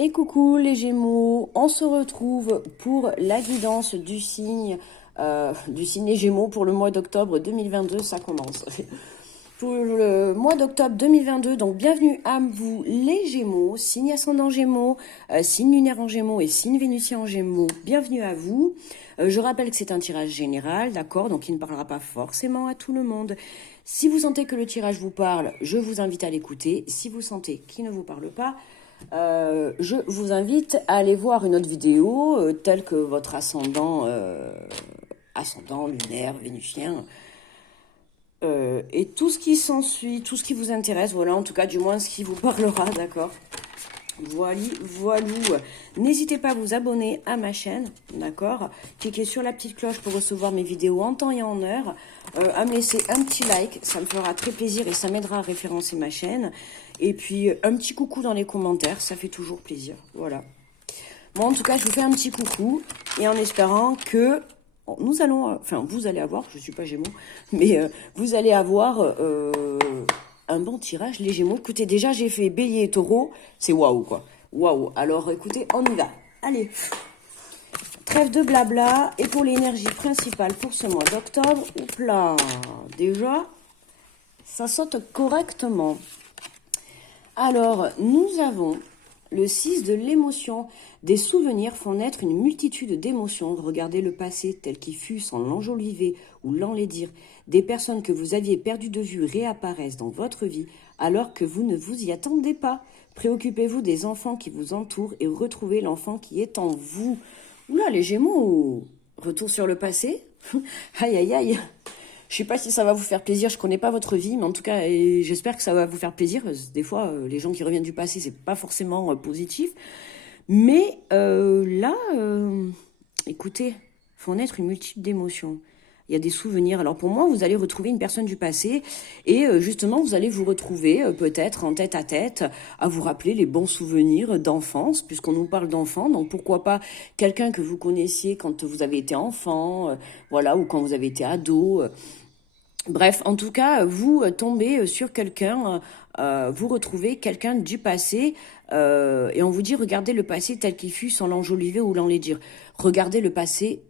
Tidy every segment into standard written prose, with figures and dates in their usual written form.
Et coucou les Gémeaux, on se retrouve pour la guidance du signe des Gémeaux pour le mois d'octobre 2022, ça commence. Pour le mois d'octobre 2022, donc bienvenue à vous les Gémeaux, signe ascendant Gémeaux, signe lunaire en Gémeaux et signe vénusien en Gémeaux, bienvenue à vous. Je rappelle que c'est un tirage général, d'accord, donc il ne parlera pas forcément à tout le monde. Si vous sentez que le tirage vous parle, je vous invite à l'écouter. Si vous sentez qu'il ne vous parle pas, je vous invite à aller voir une autre vidéo telle que votre ascendant lunaire, vénusien et tout ce qui s'ensuit, tout ce qui vous intéresse, voilà, en tout cas du moins ce qui vous parlera, d'accord. Voilou. N'hésitez pas à vous abonner à ma chaîne, d'accord. Cliquez sur la petite cloche pour recevoir mes vidéos en temps et en heure. À me laisser un petit like, ça me fera très plaisir et ça m'aidera à référencer ma chaîne. Et puis un petit coucou dans les commentaires, ça fait toujours plaisir, voilà. Bon, en tout cas, je vous fais un petit coucou et en espérant que nous allons, enfin vous allez avoir, je suis pas Gémeaux, mais vous allez avoir un bon tirage, les Gémeaux. Écoutez, déjà, j'ai fait Bélier et Taureau. C'est waouh, quoi. Waouh. Alors, écoutez, on y va. Allez. Trêve de blabla. Et pour l'énergie principale pour ce mois d'octobre, oups là, déjà, ça saute correctement. Alors, nous avons le 6 de l'émotion. Des souvenirs font naître une multitude d'émotions. Regardez le passé tel qu'il fut sans l'enjoliver ou l'enlaidir. Des personnes que vous aviez perdues de vue réapparaissent dans votre vie alors que vous ne vous y attendez pas. Préoccupez-vous des enfants qui vous entourent et retrouvez l'enfant qui est en vous. Oula, les Gémeaux, retour sur le passé. Aïe, aïe, aïe. Je sais pas si ça va vous faire plaisir, je connais pas votre vie, mais en tout cas, j'espère que ça va vous faire plaisir. Des fois, les gens qui reviennent du passé, c'est pas forcément positif. Mais là, écoutez, faut en être une multitude d'émotions. Il y a des souvenirs. Alors pour moi, vous allez retrouver une personne du passé et justement, vous allez vous retrouver peut-être en tête à vous rappeler les bons souvenirs d'enfance, puisqu'on nous parle d'enfants. Donc pourquoi pas quelqu'un que vous connaissiez quand vous avez été enfant, voilà, ou quand vous avez été ado. Bref, en tout cas, vous tombez sur quelqu'un, vous retrouvez quelqu'un du passé et on vous dit regardez le passé tel qu'il fut sans l'enjoliver ou l'enlaidir. Regardez le passé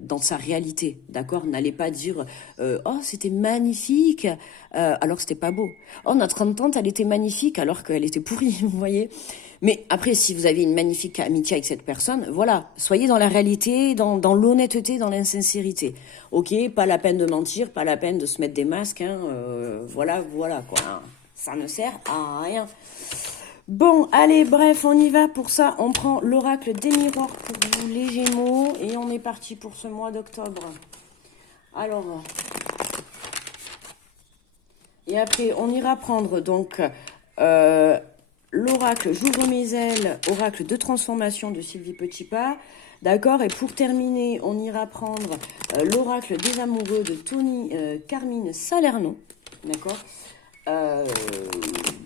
dans sa réalité, d'accord? N'allez pas dire oh c'était magnifique alors que c'était pas beau. Oh notre entente elle était magnifique alors qu'elle était pourrie, vous voyez. Mais après si vous avez une magnifique amitié avec cette personne, voilà, soyez dans la réalité, dans l'honnêteté, dans l'insincérité. Ok, pas la peine de mentir, pas la peine de se mettre des masques, hein, voilà quoi. Ça ne sert à rien. Bon, allez, bref, on y va. Pour ça, on prend l'oracle des miroirs pour vous, les Gémeaux. Et on est parti pour ce mois d'octobre. Alors, et après, on ira prendre donc l'oracle J'ouvre mes ailes, oracle de transformation de Sylvie Petitpas. D'accord. Et pour terminer, on ira prendre l'oracle des amoureux de Tony Carmine Salerno. D'accord.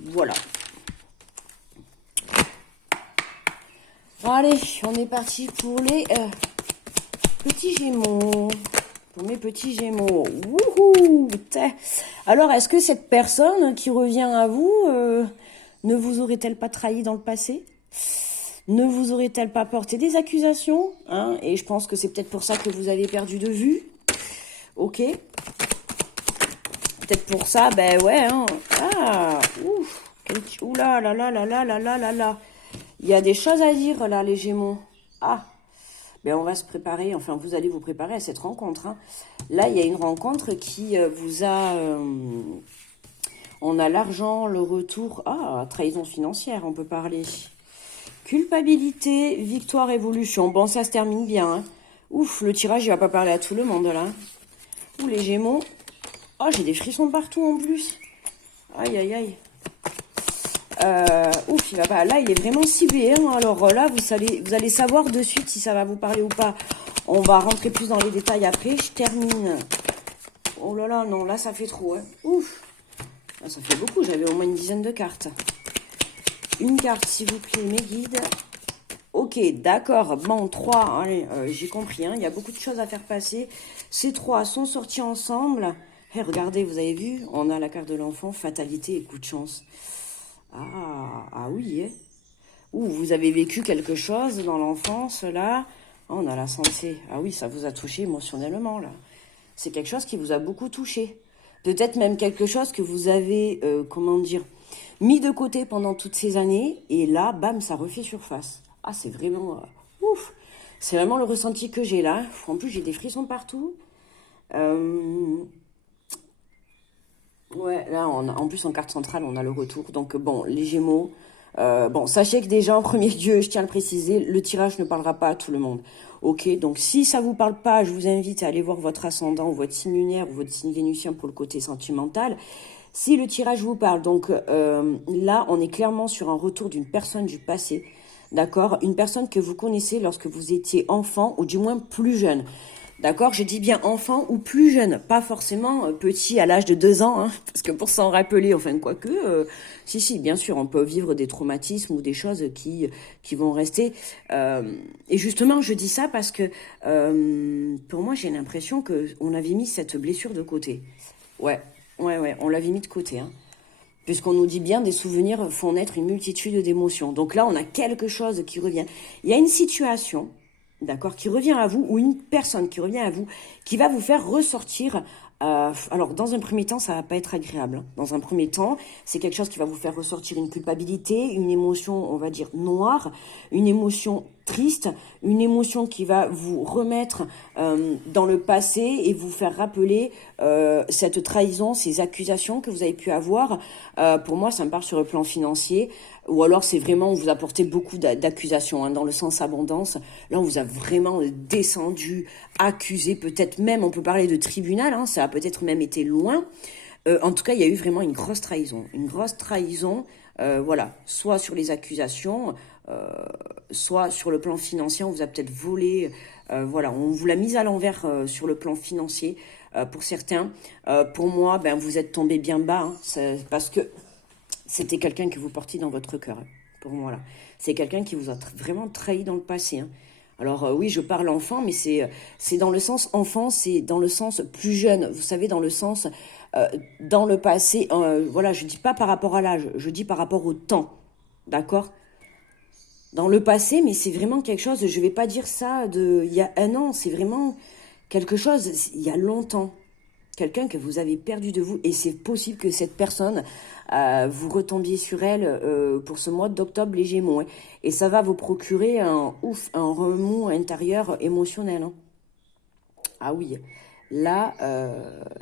Voilà. Bon, allez, on est parti pour les petits Gémeaux. Pour mes petits Gémeaux. Wouhou! Alors, est-ce que cette personne qui revient à vous ne vous aurait-elle pas trahi dans le passé? Ne vous aurait-elle pas porté des accusations, hein? Et je pense que c'est peut-être pour ça que vous avez perdu de vue. Ok. Peut-être pour ça, ben ouais. Hein. Ah, ouf. Oula, là, là, là, là, là, là, là, là. Il y a des choses à dire, là, les Gémeaux. Ah, ben on va se préparer, enfin, vous allez vous préparer à cette rencontre. Hein. Là, il y a une rencontre qui vous a... on a l'argent, le retour... Ah, trahison financière, on peut parler. Culpabilité, victoire, évolution. Bon, ça se termine bien. Hein. Ouf, le tirage, il va pas parler à tout le monde, là. Ouh, les Gémeaux. Oh, j'ai des frissons partout, en plus. Aïe, aïe, aïe. Ouf, il va pas. Là, il est vraiment ciblé. Hein. Alors là, vous allez savoir de suite si ça va vous parler ou pas. On va rentrer plus dans les détails après. Je termine. Oh là là, non, là, ça fait trop. Hein. Ouf. Là, ça fait beaucoup. J'avais au moins une dizaine de cartes. Une carte, s'il vous plaît, mes guides. Ok, d'accord. Bon, 3. Allez, j'ai compris. Hein. Il y a beaucoup de choses à faire passer. Ces 3 sont sortis ensemble. Hey, regardez, vous avez vu? On a la carte de l'enfant, fatalité et coup de chance. Ah oui, hein. ou vous avez vécu quelque chose dans l'enfance, là. Oh, on a la santé. Ah oui, ça vous a touché émotionnellement, là. C'est quelque chose qui vous a beaucoup touché. Peut-être même quelque chose que vous avez, comment dire, mis de côté pendant toutes ces années. Et là, bam, ça refait surface. Ah, c'est vraiment... ouf. C'est vraiment le ressenti que j'ai là. En plus, j'ai des frissons partout. Ouais, là, en plus, en carte centrale, on a le retour. Donc, bon, les Gémeaux. Bon, sachez que déjà, en premier lieu, je tiens à le préciser, le tirage ne parlera pas à tout le monde. Ok, donc si ça vous parle pas, je vous invite à aller voir votre ascendant ou votre signe lunaire ou votre signe vénusien pour le côté sentimental. Si le tirage vous parle, donc là, on est clairement sur un retour d'une personne du passé, d'accord? Une personne que vous connaissez lorsque vous étiez enfant ou du moins plus jeune. D'accord, je dis bien enfant ou plus jeune, pas forcément petit à l'âge de 2 ans, hein, parce que pour s'en rappeler, enfin quoique, si, bien sûr, on peut vivre des traumatismes ou des choses qui vont rester. Et justement, je dis ça parce que pour moi, j'ai l'impression qu'on avait mis cette blessure de côté. Ouais, on l'avait mis de côté, hein. Puisqu'on nous dit bien des souvenirs font naître une multitude d'émotions. Donc là, on a quelque chose qui revient. Il y a une situation, d'accord, qui revient à vous, ou une personne qui revient à vous, qui va vous faire ressortir. Alors, dans un premier temps, ça va pas être agréable, hein. Dans un premier temps, c'est quelque chose qui va vous faire ressortir une culpabilité, une émotion, on va dire, noire, une émotion triste, une émotion qui va vous remettre dans le passé et vous faire rappeler cette trahison, ces accusations que vous avez pu avoir. Pour moi, ça me parle sur le plan financier, ou alors c'est vraiment, on vous a porté beaucoup d'accusations, hein, dans le sens abondance. Là, on vous a vraiment descendu, accusé, peut-être même, on peut parler de tribunal, hein, ça a peut-être même été loin. En tout cas, il y a eu vraiment une grosse trahison, voilà, soit sur les accusations, soit sur le plan financier, on vous a peut-être volé, voilà, on vous l'a mise à l'envers sur le plan financier pour certains. Pour moi, ben, vous êtes tombé bien bas, hein, parce que c'était quelqu'un que vous portiez dans votre cœur, hein, pour moi là. C'est quelqu'un qui vous a vraiment trahi dans le passé, hein. Alors oui, je parle enfant, mais c'est dans le sens enfant, c'est dans le sens plus jeune. Vous savez, dans le sens dans le passé. Voilà, je dis pas par rapport à l'âge, je dis par rapport au temps, d'accord? Dans le passé, mais c'est vraiment quelque chose. Je vais pas dire ça de il y a un an, c'est vraiment quelque chose il y a longtemps. Quelqu'un que vous avez perdu de vous, et c'est possible que cette personne, vous retombiez sur elle pour ce mois d'octobre, les Gémeaux, hein. Et ça va vous procurer un remous intérieur émotionnel, hein. Ah oui, là,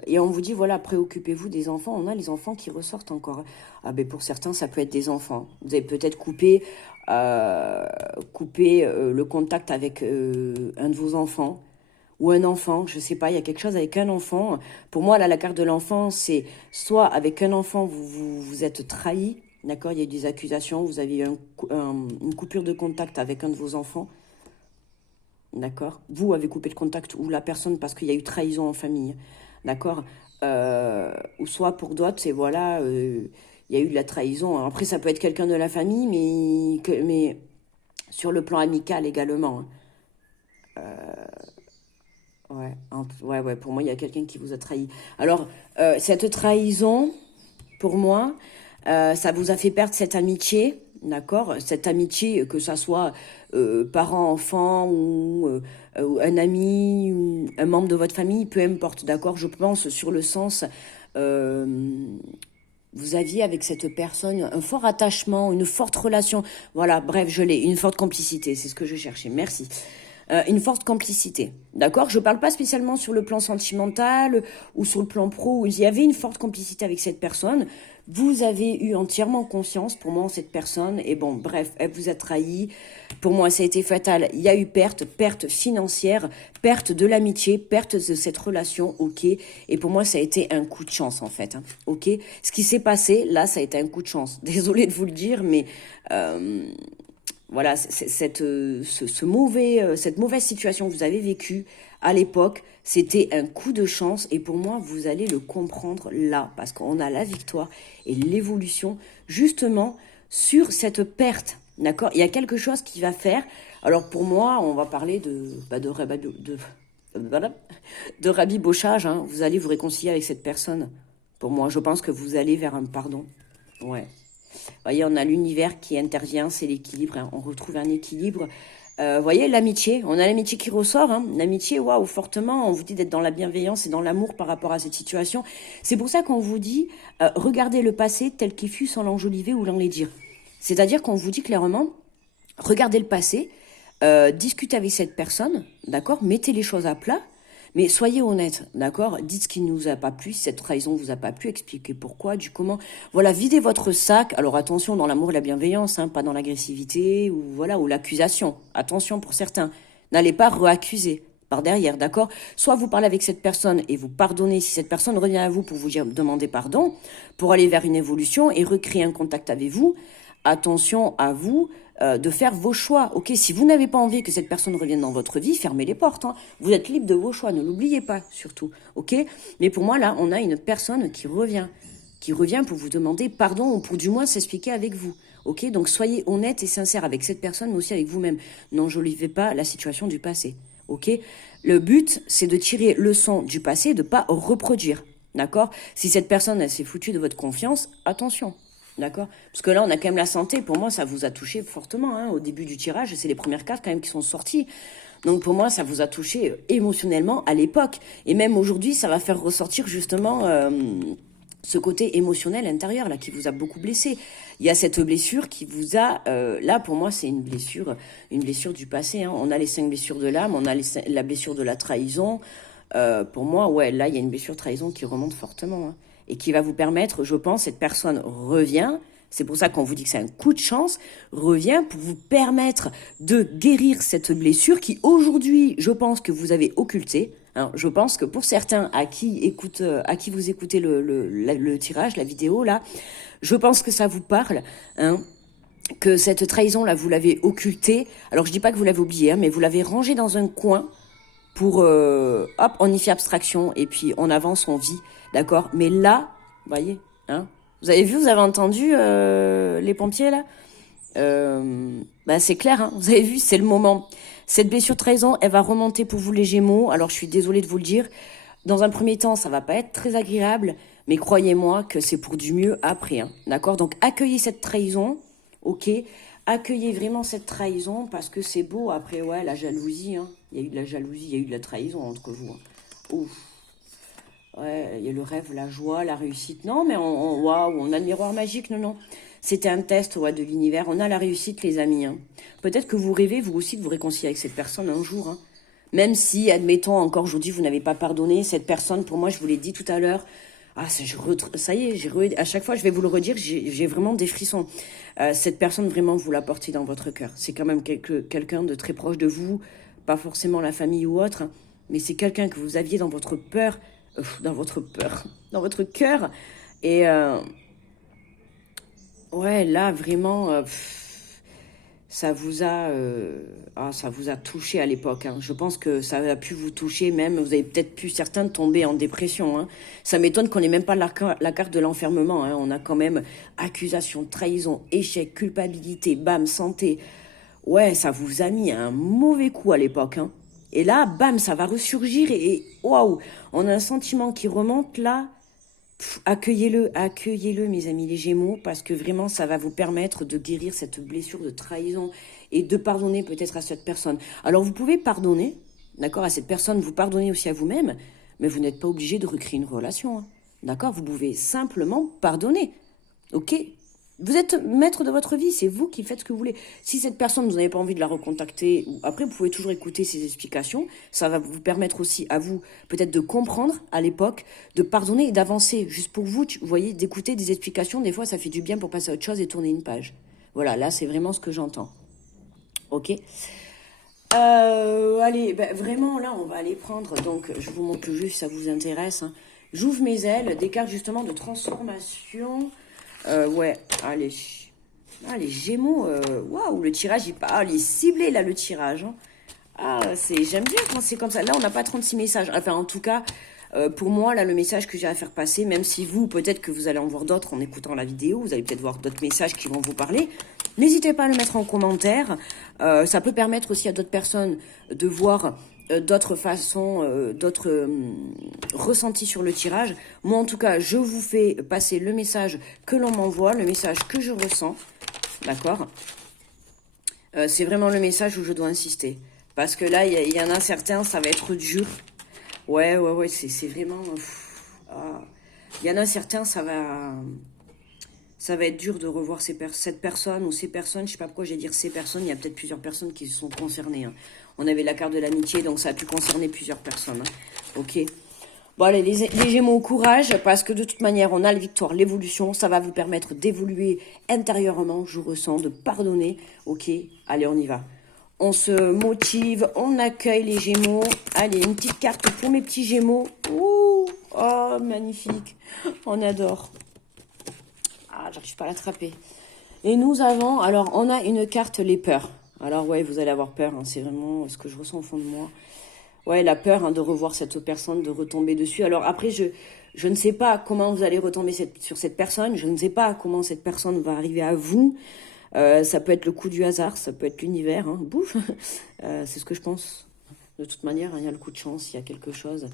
et on vous dit, voilà, préoccupez-vous des enfants. On a les enfants qui ressortent encore, hein. Ah ben pour certains, ça peut être des enfants. Vous avez peut-être coupé le contact avec un de vos enfants, ou un enfant, je sais pas, il y a quelque chose avec un enfant. Pour moi, là, la carte de l'enfant, c'est soit avec un enfant, vous êtes trahi, d'accord, il y a eu des accusations, vous avez eu une coupure de contact avec un de vos enfants, d'accord. Vous avez coupé le contact, ou la personne, parce qu'il y a eu trahison en famille, d'accord. Ou soit pour d'autres, c'est voilà, il y a eu de la trahison. Après, ça peut être quelqu'un de la famille, mais sur le plan amical également, hein. Ouais, pour moi, il y a quelqu'un qui vous a trahi. Alors, cette trahison, pour moi, ça vous a fait perdre cette amitié, d'accord? Cette amitié, que ça soit parent-enfant ou un ami ou un membre de votre famille, peu importe, d'accord? Je pense sur le sens, euh, vous aviez avec cette personne un fort attachement, une forte relation. Voilà, bref, je l'ai, une forte complicité, c'est ce que je cherchais. Merci. Une forte complicité, d'accord? Je parle pas spécialement sur le plan sentimental ou sur le plan pro, où il y avait une forte complicité avec cette personne. Vous avez eu entièrement confiance, pour moi, en cette personne. Et bon, bref, elle vous a trahi. Pour moi, ça a été fatal. Il y a eu perte financière, perte de l'amitié, perte de cette relation, ok? Et pour moi, ça a été un coup de chance, en fait, hein, ok? Ce qui s'est passé, là, ça a été un coup de chance. Désolée de vous le dire, mais... voilà, cette mauvaise situation que vous avez vécue à l'époque, c'était un coup de chance. Et pour moi, vous allez le comprendre là, parce qu'on a la victoire et l'évolution, justement, sur cette perte. D'accord? Il y a quelque chose qui va faire. Alors pour moi, on va parler de rabibochage, hein. Vous allez vous réconcilier avec cette personne. Pour moi, je pense que vous allez vers un pardon. Ouais. Voyez, on a l'univers qui intervient, c'est l'équilibre, hein. On retrouve un équilibre. Voyez, l'amitié, on a l'amitié qui ressort, hein. L'amitié, waouh, fortement, on vous dit d'être dans la bienveillance et dans l'amour par rapport à cette situation. C'est pour ça qu'on vous dit, regardez le passé tel qu'il fut sans l'enjoliver ou l'enlaidir. C'est-à-dire qu'on vous dit clairement, regardez le passé, discutez avec cette personne, d'accord, mettez les choses à plat, mais soyez honnête, d'accord, dites ce qui ne nous a pas plu, si cette trahison vous a pas plu, expliquez pourquoi, du comment. Voilà, videz votre sac. Alors attention, dans l'amour et la bienveillance, hein, pas dans l'agressivité ou voilà, ou l'accusation. Attention pour certains, n'allez pas réaccuser par derrière, d'accord. Soit vous parlez avec cette personne et vous pardonnez si cette personne revient à vous pour vous demander pardon, pour aller vers une évolution et recréer un contact avec vous. Attention à vous de faire vos choix. Ok, si vous n'avez pas envie que cette personne revienne dans votre vie, fermez les portes, hein. Vous êtes libre de vos choix, ne l'oubliez pas surtout. Ok, mais pour moi là, on a une personne qui revient pour vous demander pardon ou pour du moins s'expliquer avec vous. Ok, donc soyez honnête et sincère avec cette personne, mais aussi avec vous-même. N'enjolivez pas la situation du passé. Ok, le but c'est de tirer leçon du passé, et de pas reproduire. D'accord. Si cette personne elle s'est foutue de votre confiance, attention. D'accord. Parce que là, on a quand même la santé. Pour moi, ça vous a touché fortement, hein. Au début du tirage, c'est les premières cartes quand même qui sont sorties. Donc pour moi, ça vous a touché émotionnellement à l'époque. Et même aujourd'hui, ça va faire ressortir justement ce côté émotionnel intérieur là qui vous a beaucoup blessé. Il y a cette blessure qui vous a... là, pour moi, c'est une blessure du passé, hein. On a les 5 blessures de l'âme, on a la blessure de la trahison. Pour moi, ouais, là, il y a une blessure de trahison qui remonte fortement, hein. Et qui va vous permettre, je pense, cette personne revient, c'est pour ça qu'on vous dit que c'est un coup de chance, revient pour vous permettre de guérir cette blessure qui aujourd'hui, je pense que vous avez occultée. Hein, je pense que pour certains à qui vous écoutez le tirage, la vidéo là, je pense que ça vous parle, hein, que cette trahison là, vous l'avez occultée. Alors je dis pas que vous l'avez oubliée, hein, mais vous l'avez rangée dans un coin pour, hop, on y fait abstraction et puis on avance, on vit. D'accord, mais là, voyez, hein, vous avez vu, vous avez entendu les pompiers là, bah c'est clair, hein, vous avez vu, c'est le moment. Cette blessure de trahison, elle va remonter pour vous les Gémeaux. Alors je suis désolée de vous le dire. Dans un premier temps, ça va pas être très agréable, mais croyez-moi que c'est pour du mieux après, hein, d'accord. Donc accueillez cette trahison, ok. Accueillez vraiment cette trahison parce que c'est beau. Après, ouais, la jalousie, hein. Il y a eu de la jalousie, il y a eu de la trahison entre vous, hein. Ouf. Ouais, il y a le rêve, la joie, la réussite. Non, mais waouh, on a le miroir magique, non. C'était un test, ouais, de l'univers. On a la réussite, les amis, hein. Peut-être que vous rêvez, vous aussi, de vous réconcilier avec cette personne un jour, hein. Même si, admettons, encore aujourd'hui, vous n'avez pas pardonné, cette personne, pour moi, je vous l'ai dit tout à l'heure, ah, ça y est, à chaque fois, je vais vous le redire, j'ai vraiment des frissons. Cette personne, vraiment, vous la portez dans votre cœur. C'est quand même quelqu'un de très proche de vous, pas forcément la famille ou autre, hein, mais c'est quelqu'un que vous aviez dans votre peur, dans votre cœur. Et ouais, là, vraiment, ça vous a touché à l'époque, hein. Je pense que ça a pu vous toucher même, vous avez peut-être pu certains tomber en dépression, hein. Ça m'étonne qu'on n'ait même pas la carte de l'enfermement, hein. On a quand même accusation, trahison, échec, culpabilité, bam, santé. Ouais, ça vous a mis un mauvais coup à l'époque, hein. Et là, bam, ça va ressurgir et waouh, on a un sentiment qui remonte là. Accueillez-le, mes amis les Gémeaux, parce que vraiment, ça va vous permettre de guérir cette blessure de trahison et de pardonner peut-être à cette personne. Alors, vous pouvez pardonner, d'accord, à cette personne, vous pardonnez aussi à vous-même, mais vous n'êtes pas obligé de recréer une relation, hein, d'accord. Vous pouvez simplement pardonner, ok. Vous êtes maître de votre vie, c'est vous qui faites ce que vous voulez. Si cette personne, vous n'avez pas envie de la recontacter, après, vous pouvez toujours écouter ses explications. Ça va vous permettre aussi à vous, peut-être de comprendre à l'époque, de pardonner et d'avancer. Juste pour vous, vous voyez, d'écouter des explications, des fois, ça fait du bien pour passer à autre chose et tourner une page. Voilà, là, c'est vraiment ce que j'entends. Ok. Allez, ben, vraiment, là, on va aller prendre, donc, je vous montre le jeu si ça vous intéresse, hein. J'ouvre mes ailes, des cartes justement de transformation. Ouais, allez. Ah, les Gémeaux, waouh, le tirage, il est ciblé, là, le tirage, hein. Ah, j'aime bien quand c'est comme ça. Là, on n'a pas 36 messages. Enfin, en tout cas, pour moi, là, le message que j'ai à faire passer, même si vous, peut-être que vous allez en voir d'autres en écoutant la vidéo, vous allez peut-être voir d'autres messages qui vont vous parler, n'hésitez pas à le mettre en commentaire. Ça peut permettre aussi à d'autres personnes de voir d'autres façons, d'autres ressentis sur le tirage. Moi, en tout cas, je vous fais passer le message que l'on m'envoie, le message que je ressens. D'accord? C'est vraiment le message où je dois insister. Parce que là, il y en a certains, ça va être dur. Ouais, c'est vraiment... Il y en a certains, ça va être dur de revoir cette personne ou ces personnes. Je sais pas pourquoi j'ai dire ces personnes. Il y a peut-être plusieurs personnes qui sont concernées. Hein. On avait la carte de l'amitié, donc ça a pu concerner plusieurs personnes. Hein. Ok. Bon, allez, les Gémeaux, courage, parce que de toute manière, on a la victoire, l'évolution. Ça va vous permettre d'évoluer intérieurement, je ressens, de pardonner. Ok, allez, on y va. On se motive, on accueille les Gémeaux. Allez, une petite carte pour mes petits Gémeaux. Ouh, oh, magnifique. On adore. Ah, j'arrive pas à l'attraper. Et nous avons, alors, on a une carte, les peurs. Alors, ouais, vous allez avoir peur, hein, c'est vraiment ce que je ressens au fond de moi. Ouais, la peur hein, de revoir cette personne, de retomber dessus. Alors après, je ne sais pas comment vous allez retomber sur cette personne. Je ne sais pas comment cette personne va arriver à vous. Ça peut être le coup du hasard, ça peut être l'univers. Hein, bouf, c'est ce que je pense. De toute manière, il y a le coup de chance, il y a quelque chose.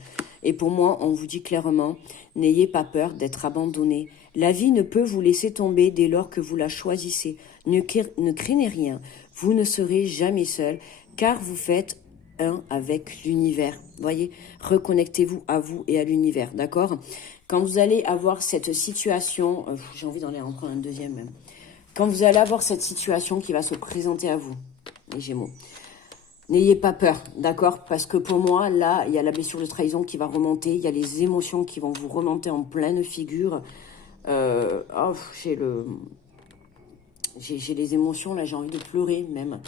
Et pour moi, on vous dit clairement, n'ayez pas peur d'être abandonné. La vie ne peut vous laisser tomber dès lors que vous la choisissez. Ne craignez rien. Vous ne serez jamais seul, car vous faites un avec l'univers. Voyez, reconnectez-vous à vous et à l'univers, d'accord? Quand vous allez avoir cette situation, j'ai envie d'en en prendre un deuxième même. Quand vous allez avoir cette situation qui va se présenter à vous, les Gémeaux, n'ayez pas peur, d'accord? Parce que pour moi, là, il y a la blessure de trahison qui va remonter, il y a les émotions qui vont vous remonter en pleine figure. J'ai les émotions, là, j'ai envie de pleurer même.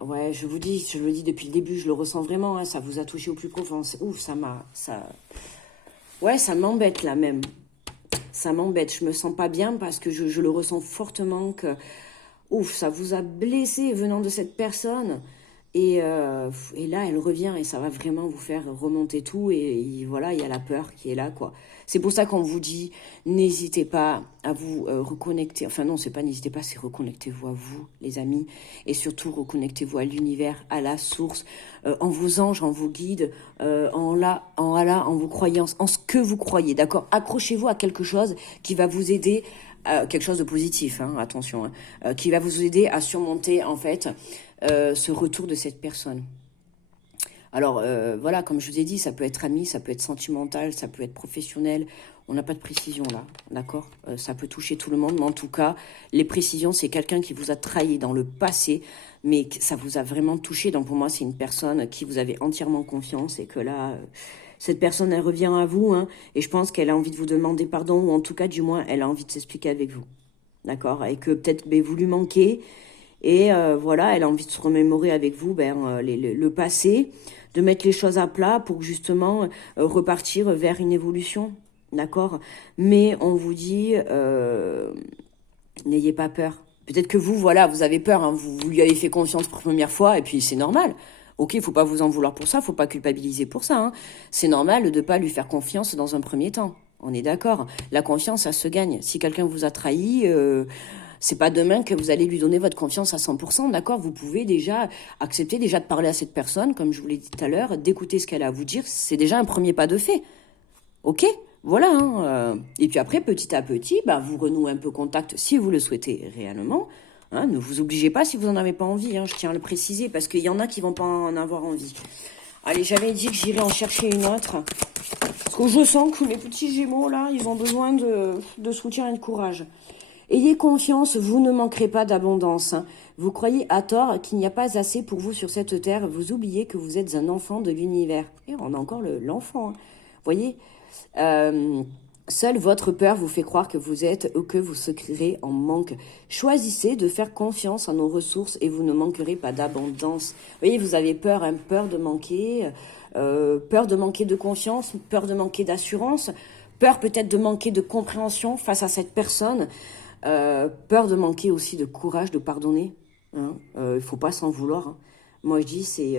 Ouais, je le dis depuis le début, je le ressens vraiment, hein, ça vous a touché au plus profond. Ouf, ouais, ça m'embête là même. Ça m'embête, je me sens pas bien parce que je le ressens fortement que, ouf, ça vous a blessé venant de cette personne. Et là, elle revient et ça va vraiment vous faire remonter tout. Et voilà, il y a la peur qui est là, quoi. C'est pour ça qu'on vous dit, n'hésitez pas à vous reconnecter. Enfin non, c'est pas n'hésitez pas, c'est reconnectez-vous à vous, les amis. Et surtout, reconnectez-vous à l'univers, à la source, en vos anges, en vos guides, en Allah, en vous croyant, en ce que vous croyez, d'accord? Accrochez-vous à quelque chose qui va vous aider, quelque chose de positif, hein, attention, hein, qui va vous aider à surmonter, en fait, ce retour de cette personne. Alors voilà, comme je vous ai dit, ça peut être ami, ça peut être sentimental, ça peut être professionnel. On n'a pas de précision là, d'accord? Ça peut toucher tout le monde, mais en tout cas, les précisions, c'est quelqu'un qui vous a trahi dans le passé, mais ça vous a vraiment touché. Donc pour moi, c'est une personne qui vous avez entièrement confiance et que là, cette personne, elle revient à vous, hein, et je pense qu'elle a envie de vous demander pardon, ou en tout cas, du moins, elle a envie de s'expliquer avec vous, d'accord? Et que peut-être vous lui manquez. Et voilà, elle a envie de se remémorer avec vous le passé, de mettre les choses à plat pour justement repartir vers une évolution, d'accord? Mais on vous dit, n'ayez pas peur. Peut-être que vous, voilà, vous avez peur, hein, vous lui avez fait confiance pour la première fois, et puis c'est normal. Ok, il faut pas vous en vouloir pour ça, faut pas culpabiliser pour ça. Hein. C'est normal de pas lui faire confiance dans un premier temps. On est d'accord. La confiance, ça se gagne. Si quelqu'un vous a trahi... c'est pas demain que vous allez lui donner votre confiance à 100%, d'accord? Vous pouvez déjà accepter déjà de parler à cette personne, comme je vous l'ai dit tout à l'heure, d'écouter ce qu'elle a à vous dire. C'est déjà un premier pas de fait. Ok? Voilà. Hein, et puis après, petit à petit, vous renouez un peu contact si vous le souhaitez réellement. Hein, ne vous obligez pas si vous n'en avez pas envie. Hein, je tiens à le préciser parce qu'il y en a qui vont pas en avoir envie. Allez, j'avais dit que j'irais en chercher une autre. Parce que je sens que mes petits Gémeaux, là, ils ont besoin de soutien et de courage. Ayez confiance, vous ne manquerez pas d'abondance. Vous croyez à tort qu'il n'y a pas assez pour vous sur cette terre. Vous oubliez que vous êtes un enfant de l'univers. Et on a encore l'enfant. Hein. Voyez, seule votre peur vous fait croire que vous êtes ou que vous serez en manque. Choisissez de faire confiance à nos ressources et vous ne manquerez pas d'abondance. Voyez, vous avez peur, hein, peur de manquer de confiance, peur de manquer d'assurance, peur peut-être de manquer de compréhension face à cette personne. Peur de manquer aussi de courage, de pardonner. Hein. Il faut pas s'en vouloir. Hein. Moi, je dis, c'est...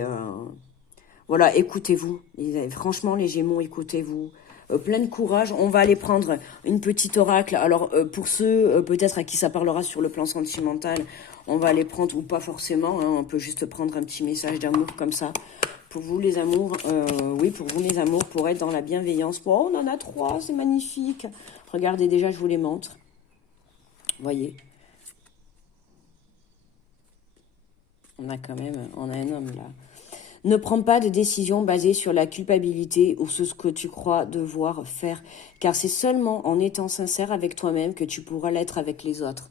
voilà, écoutez-vous. Franchement, les Gémeaux, écoutez-vous. plein de courage. On va aller prendre une petite oracle. Alors, pour ceux peut-être à qui ça parlera sur le plan sentimental, on va aller prendre, ou pas forcément, hein, on peut juste prendre un petit message d'amour comme ça. Pour vous les amours, oui, pour vous les amours, pour être dans la bienveillance. Oh, on en a 3, c'est magnifique. Regardez, déjà, je vous les montre. Voyez. On a un homme là. Ne prends pas de décision basée sur la culpabilité ou sur ce que tu crois devoir faire, car c'est seulement en étant sincère avec toi-même que tu pourras l'être avec les autres.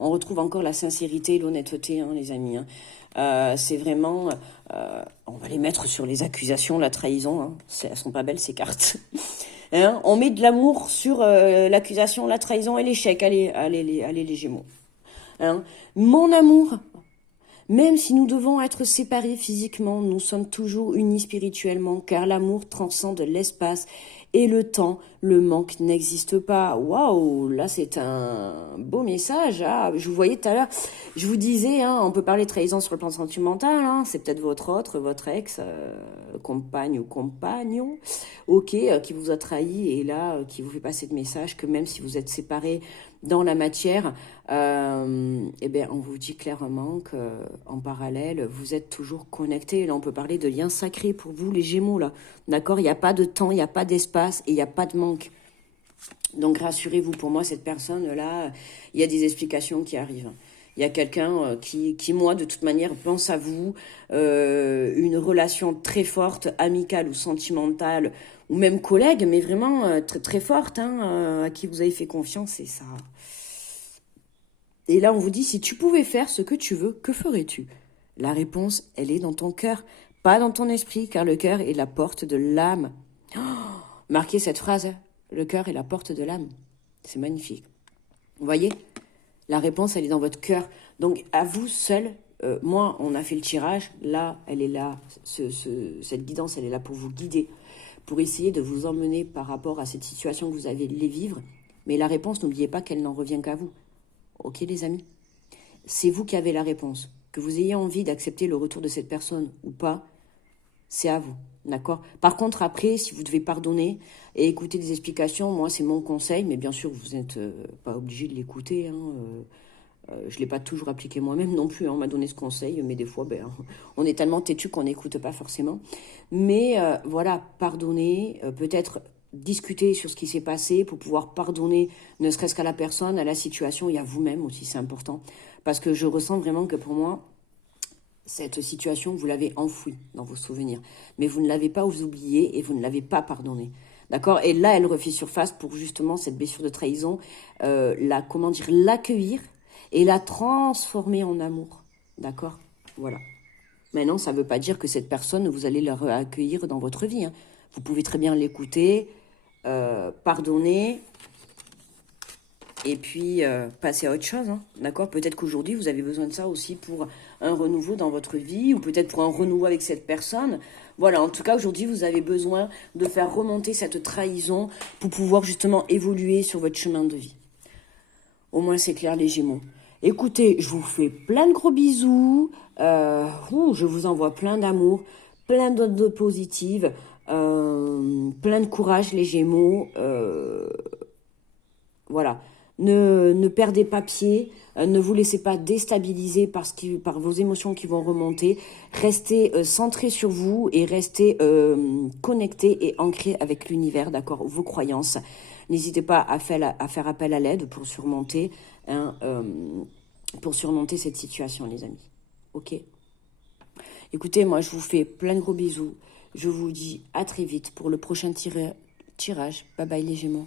On retrouve encore la sincérité et l'honnêteté, hein, les amis. Hein. C'est vraiment... on va les mettre sur les accusations, la trahison. Hein. Elles sont pas belles, ces cartes. Hein, on met de l'amour sur l'accusation, la trahison et l'échec. Allez, les Gémeaux. Hein. Mon amour... Même si nous devons être séparés physiquement, nous sommes toujours unis spirituellement, car l'amour transcende l'espace et le temps. Le manque n'existe pas. Waouh, là c'est un beau message. Ah, je vous voyais tout à l'heure, je vous disais, hein, on peut parler de trahison sur le plan sentimental. Hein, c'est peut-être votre ex, compagne ou compagnon, ok, qui vous a trahi et là qui vous fait passer de message que même si vous êtes séparés dans la matière, eh bien, on vous dit clairement qu'en parallèle, vous êtes toujours connectés. Là, on peut parler de lien sacré pour vous, les Gémeaux, là. D'accord? Il n'y a pas de temps, il n'y a pas d'espace et il n'y a pas de manque. Donc, rassurez-vous, pour moi, cette personne-là, il y a des explications qui arrivent. Il y a quelqu'un qui, moi, de toute manière, pense à vous, une relation très forte, amicale ou sentimentale, ou même collègue, mais vraiment très, très forte, hein, à qui vous avez fait confiance, et ça... Et là, on vous dit, si tu pouvais faire ce que tu veux, que ferais-tu? La réponse, elle est dans ton cœur, pas dans ton esprit, car le cœur est la porte de l'âme. Oh, marquez cette phrase, le cœur est la porte de l'âme. C'est magnifique. Vous voyez? La réponse, elle est dans votre cœur. Donc, à vous seul, moi, on a fait le tirage. Là, elle est là. Cette guidance, elle est là pour vous guider, pour essayer de vous emmener par rapport à cette situation que vous allez vivre. Mais la réponse, n'oubliez pas qu'elle n'en revient qu'à vous. Ok, les amis? C'est vous qui avez la réponse. Que vous ayez envie d'accepter le retour de cette personne ou pas, c'est à vous. D'accord? Par contre, après, si vous devez pardonner et écouter des explications, moi, c'est mon conseil, mais bien sûr, vous n'êtes pas obligé de l'écouter. Hein, je ne l'ai pas toujours appliqué moi-même non plus. Hein, on m'a donné ce conseil, mais des fois, on est tellement têtu qu'on n'écoute pas forcément. Mais voilà, pardonner, peut-être discuter sur ce qui s'est passé pour pouvoir pardonner, ne serait-ce qu'à la personne, à la situation et à vous-même aussi, c'est important. Parce que je ressens vraiment que pour moi, cette situation, vous l'avez enfouie dans vos souvenirs. Mais vous ne l'avez pas oubliée et vous ne l'avez pas pardonnée. D'accord? Et là, elle refait surface pour justement cette blessure de trahison, l'accueillir et la transformer en amour. D'accord? Voilà. Maintenant, ça ne veut pas dire que cette personne, vous allez la accueillir dans votre vie. Hein. Vous pouvez très bien l'écouter, pardonner, et puis passer à autre chose. Hein. D'accord? Peut-être qu'aujourd'hui, vous avez besoin de ça aussi pour un renouveau dans votre vie, ou peut-être pour un renouveau avec cette personne. Voilà, en tout cas, aujourd'hui, vous avez besoin de faire remonter cette trahison pour pouvoir justement évoluer sur votre chemin de vie. Au moins, c'est clair, les Gémeaux. Écoutez, je vous fais plein de gros bisous. Je vous envoie plein d'amour, plein d'ondes positives, plein de courage, les Gémeaux. Voilà. Ne perdez pas pied, ne vous laissez pas déstabiliser par vos émotions qui vont remonter. Restez centrés sur vous et restez connectés et ancrés avec l'univers, d'accord, vos croyances. N'hésitez pas à faire appel à l'aide pour surmonter cette situation, les amis. Ok? Écoutez, moi, je vous fais plein de gros bisous. Je vous dis à très vite pour le prochain tirage. Bye bye, les Gémeaux.